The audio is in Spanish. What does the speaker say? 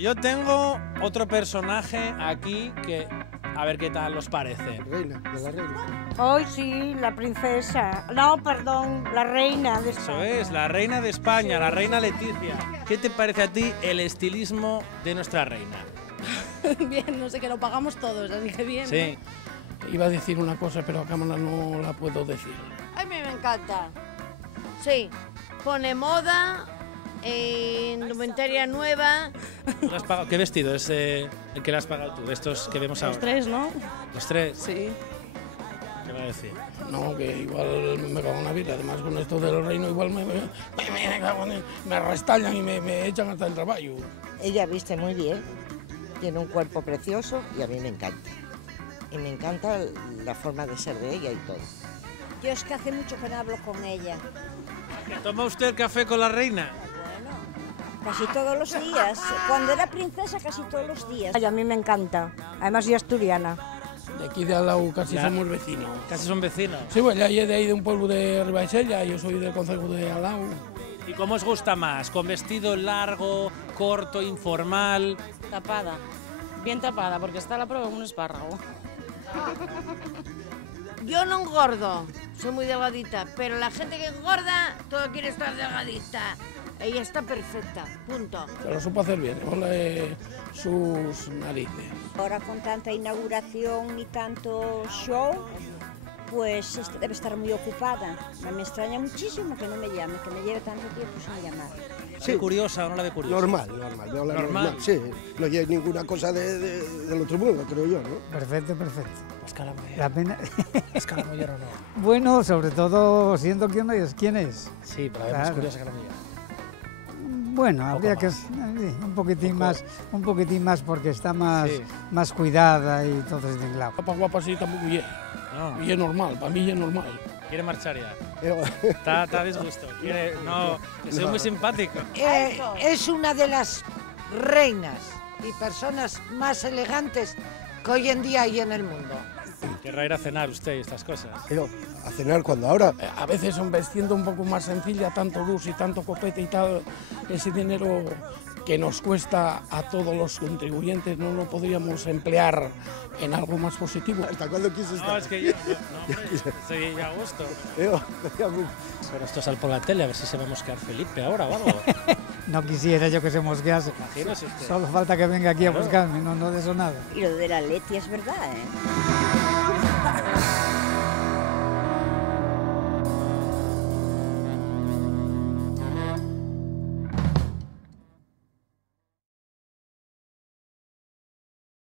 Yo tengo otro personaje aquí que, a ver qué tal os parece. Reina, de la reina. Hoy sí, la princesa. No, perdón, la reina de España. Eso es, la reina de España, la reina Leticia. ¿Qué te parece a ti el estilismo de nuestra reina? Bien, no sé, que lo pagamos todos, así que bien. Sí. Iba a decir una cosa, pero a cámara no la puedo decir. A mí me encanta. Sí, pone moda, indumentaria nueva. ¿Lo has pagado? ¿Qué vestido es el que le has pagado tú? De estos que vemos ahora. Los tres, ¿no? ¿Los tres? Sí. ¿Qué va a decir? No, que igual me cago en la vida. Además, con esto del reino, igual me restallan y me echan hasta el trabajo. Ella viste muy bien, tiene un cuerpo precioso y a mí me encanta. Y me encanta la forma de ser de ella y todo. Yo es que hace mucho que no hablo con ella. ¿Toma usted el café con la reina? Casi todos los días. Cuando era princesa, casi todos los días. Ay, a mí me encanta. Además, yo asturiana. De aquí de al lado casi Ya. somos vecinos. Casi son vecinos. Sí, pues ya de ahí de un pueblo de Ribaixella, yo soy del concejo de al lado. ¿Y cómo os gusta más? ¿Con vestido largo, corto, informal? Tapada. Bien tapada, porque está a la prueba un espárrago. Yo no engordo, soy muy delgadita, pero la gente que engorda, todo quiere estar delgadita. Ella está perfecta, punto. Se lo supo hacer bien, ponle sus narices. Ahora con tanta inauguración y tanto show, pues debe estar muy ocupada. Me extraña muchísimo que no me llame, que me lleve tanto tiempo sin llamar. ¿Sí? ¿Curiosa o no la ve curiosa? Normal, normal. Sí, no hay ninguna cosa del otro mundo, creo yo, ¿no? Perfecto, perfecto. Escala Mollero. La pena... Escala Mollero no. Bueno, sobre todo siendo quién es. Sí, pero a ver, Claro. más curiosa que la mía. Bueno, habría que más. un poquitín más porque está más, Sí. más cuidada y todo ese tinglado. Guapa sí tampoco bien. No, Y es normal, para mí es normal. quiere marchar ya. Pero, Está a disgusto. Quiere, no, que soy muy simpático. Es una de las reinas y personas más elegantes que hoy en día hay en el mundo. Querrá ir a cenar usted y estas cosas. pero a cenar cuando ahora. A veces son vestiendo un poco más sencilla, tanto luz y tanto copete y tal, ese dinero que nos cuesta a todos los contribuyentes no lo podríamos emplear en algo más positivo. ¿Hasta cuándo quieres No, estar? es que yo estoy ya a gusto. Pero Pero esto sale por la tele, a ver si se va a mosquear Felipe ahora o algo. No quisiera yo que se mosquease. Imagínese usted. Solo falta que venga aquí a buscarme, no de eso nada. Y lo de la Leti es verdad, ¿eh?